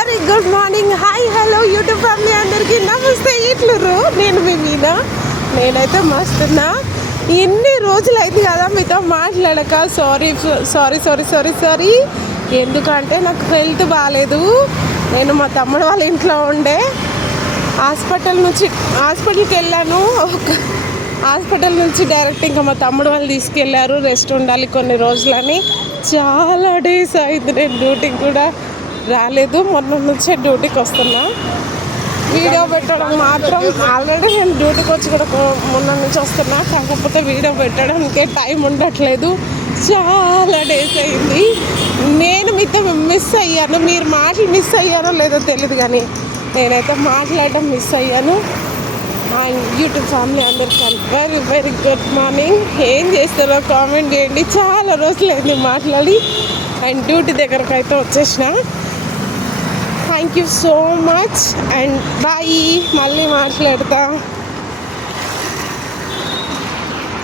Very good morning. Hi hello YouTube family అందరికీ నమస్తే. ఇట్లురు నేను మీ మీనా. నేనైతే మస్తున్నా. ఎన్ని రోజులు అయింది కదా మీతో మాట్లాడక. సారీ. ఎందుకంటే నాకు హెల్త్ బాగాలేదు. నేను మా తమ్ముడు వాళ్ళ ఇంట్లో ఉండే హాస్పిటల్కి వెళ్ళాను. హాస్పిటల్ నుంచి డైరెక్ట్ ఇంకా మా తమ్ముడు వాళ్ళు తీసుకెళ్ళారు. రెస్ట్ ఉండాలి కొన్ని రోజులని. చాలా డేస్ అయింది నేను డ్యూటీకి కూడా రాలేదు. మొన్న నుంచే డ్యూటీకి వస్తున్నా. వీడియో పెట్టడం మాత్రం ఆల్రెడీ నేను డ్యూటీకి వచ్చి కూడా మొన్న నుంచి వస్తున్నా. కాకపోతే వీడియో పెట్టడానికే టైం ఉండట్లేదు. చాలా డేస్ అయింది. నేను మీతో మిస్ అయ్యాను. మీరు మాటలు మిస్ అయ్యారో లేదో తెలియదు, కానీ నేనైతే మాట్లాడడం మిస్ అయ్యాను. అండ్ యూట్యూబ్ ఫ్యామిలీ అందరికీ వెరీ గుడ్ మార్నింగ్. ఏం చేస్తారో కామెంట్ చేయండి. చాలా రోజులైంది మాట్లాడి. అండ్ డ్యూటీ దగ్గరకు అయితే వచ్చేసిన. Thank you so much and bye. మళ్ళీ మాట్లాడతా.